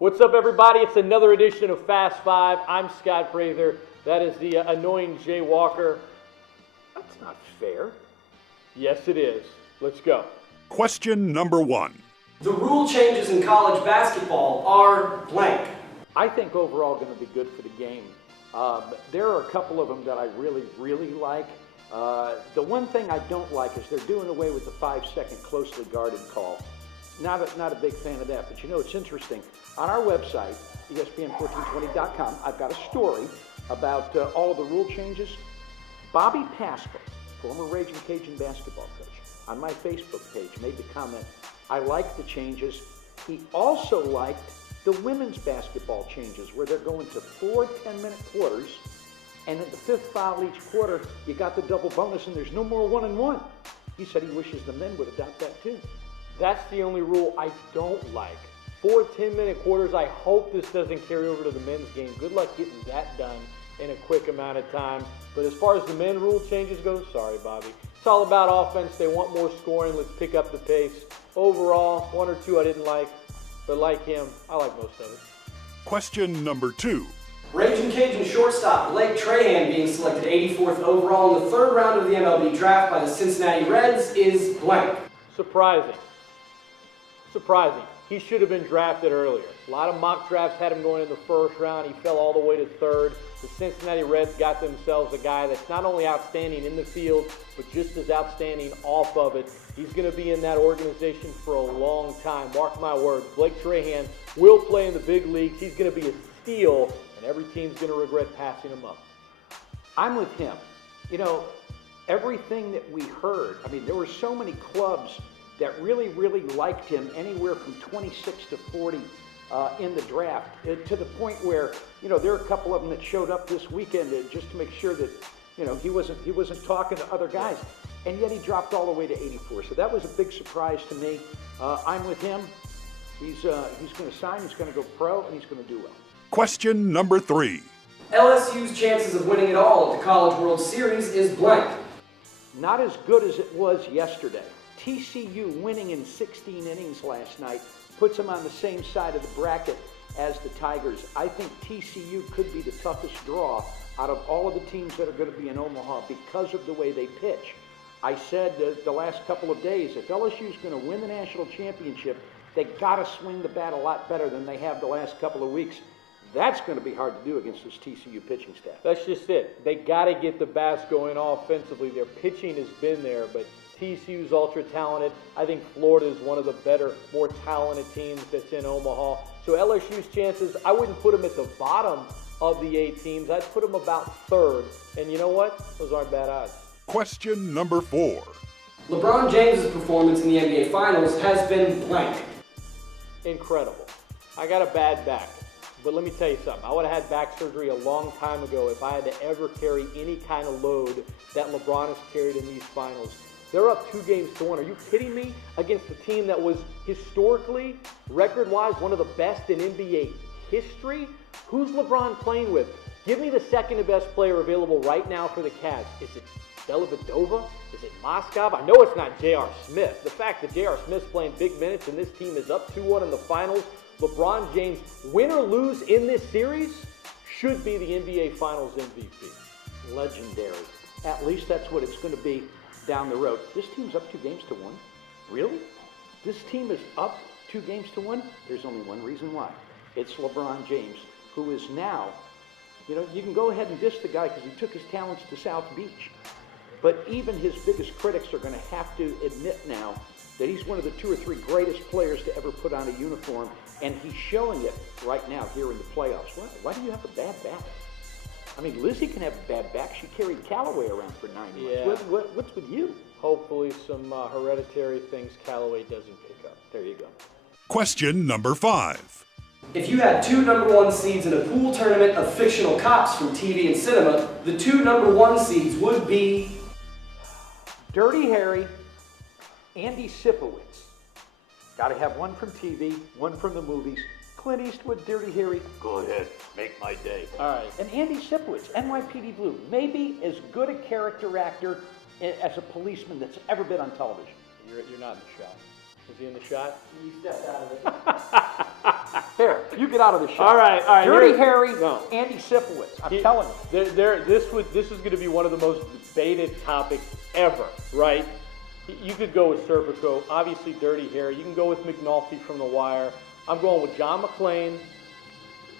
What's up, everybody? It's another edition of Fast Five. I'm Scott Prather. That is the annoying Jay Walker. That's not fair. Yes, it is. Let's go. Question number 1. The rule changes in college basketball are blank. I think overall going to be good for the game. There are a couple of them that I really like. The one thing I don't like is they're doing away with the 5-second closely guarded call. Not a big fan of that, but you know, it's interesting. On our website, ESPN1420.com, I've got a story about all of the rule changes. Bobby Pascal, former Raging Cajun basketball coach, on my Facebook page made the comment, I like the changes. He also liked the women's basketball changes where they're going to 4 10-minute quarters, and at the 5th foul each quarter, you got the double bonus and there's no more 1-and-1. He said he wishes the men would adopt that too. That's the only rule I don't like. 4 10-minute quarters. I hope this doesn't carry over to the men's game. Good luck getting that done in a quick amount of time. But as far as the men rule changes go, sorry, Bobby. It's all about offense. They want more scoring. Let's pick up the pace. Overall, 1 or 2 I didn't like, but like him, I like most of it. Question number 2. Raging Cajun shortstop Blake Trahan being selected 84th overall in the 3rd round of the MLB Draft by the Cincinnati Reds is blank. Surprising. He should have been drafted earlier. A lot of mock drafts had him going in the 1st round. He fell all the way to 3rd. The Cincinnati Reds got themselves a guy that's not only outstanding in the field, but just as outstanding off of it. He's going to be in that organization for a long time. Mark my words, Blake Trahan will play in the big leagues. He's going to be a steal, and every team's going to regret passing him up. I'm with him. You know, everything that we heard, I mean, there were so many clubs that really liked him, anywhere from 26 to 40 in the draft, to the point where, you know, there are a couple of them that showed up this weekend just to make sure that, you know, he wasn't talking to other guys, and yet he dropped all the way to 84. So that was a big surprise to me. I'm with him. He's going to sign, he's going to go pro, and he's going to do well. Question number 3. LSU's chances of winning it all at the College World Series is blank. Not as good as it was yesterday. TCU winning in 16 innings last night puts them on the same side of the bracket as the Tigers. I think TCU could be the toughest draw out of all of the teams that are going to be in Omaha because of the way they pitch. I said the last couple of days, if LSU's going to win the national championship, they got to swing the bat a lot better than they have the last couple of weeks. That's going to be hard to do against this TCU pitching staff. That's just it. They got to get the bats going offensively. Their pitching has been there, but TCU's ultra talented. I think Florida is one of the better, more talented teams that's in Omaha. So LSU's chances, I wouldn't put them at the bottom of the 8 teams. I'd put them about 3rd. And you know what? Those aren't bad odds. Question number 4. LeBron James' performance in the NBA Finals has been blank. Incredible. I got a bad back. But let me tell you something. I would have had back surgery a long time ago if I had to ever carry any kind of load that LeBron has carried in these finals. They're up 2-1. Are you kidding me? Against a team that was historically, record-wise, one of the best in NBA history? Who's LeBron playing with? Give me the second best player available right now for the Cavs. Is it Dellavedova? Is it Moskov? I know it's not J.R. Smith. The fact that J.R. Smith's playing big minutes and this team is up 2-1 in the finals, LeBron James, win or lose in this series, should be the NBA Finals MVP. Legendary. At least that's what it's going to be down the road. This team's up 2-1. Really? This team is up 2-1? There's only one reason why. It's LeBron James, who is now, you know, you can go ahead and diss the guy because he took his talents to South Beach. But even his biggest critics are going to have to admit now that he's one of the 2 or 3 greatest players to ever put on a uniform, and he's showing it right now here in the playoffs. Why do you have a bad back? I mean, Lizzie can have a bad back. She carried Callaway around for 9 months. Yeah. What's with you? Hopefully some hereditary things Callaway doesn't pick up. There you go. Question number 5. If you had 2 number 1 seeds in a pool tournament of fictional cops from TV and cinema, the 2 number 1 seeds would be Dirty Harry, Andy Sipowicz. Got to have one from TV, one from the movies. Clint Eastwood, Dirty Harry. Go ahead, make my day. All right. And Andy Sipowicz, NYPD Blue. Maybe as good a character actor as a policeman that's ever been on television. You're not in the shot. Is he in the shot? He stepped out of it. Here, you get out of the show. All right. Dirty Here- Harry, No. Andy Sipowicz. I'm telling you. This is going to be one of the most debated topics ever, right? You could go with Serpico, obviously Dirty Harry. You can go with McNulty from The Wire. I'm going with John McClane,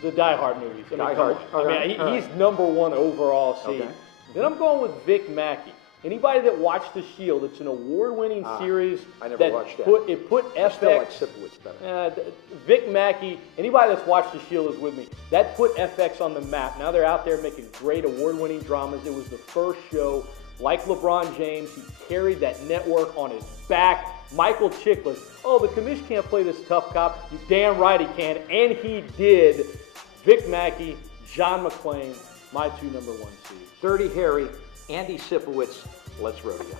the Die Hard movies. I mean, Die come Hard. on. I mean, Okay. he's #1 overall seed. Okay. Then I'm going with Vic Mackey. Anybody that watched The Shield, it's an award-winning series. I never watched that. It put I still like FX. Sipowicz better. Vic Mackey, anybody that's watched The Shield is with me. That put FX on the map. Now they're out there making great award-winning dramas. It was the first show. Like LeBron James, he carried that network on his back. Michael Chiklis, oh, the commission can't play this tough cop. You damn right he can, and he did. Vic Mackey, John McClane, my two #1 seeds. Dirty Harry, Andy Sipowicz. Let's rodeo.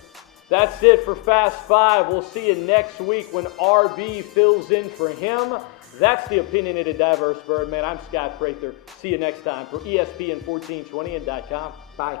That's it for Fast Five. We'll see you next week when RB fills in for him. That's the Opinionated Diverse Birdman. I'm Scott Prather. See you next time for ESPN 1420 and .com. Bye.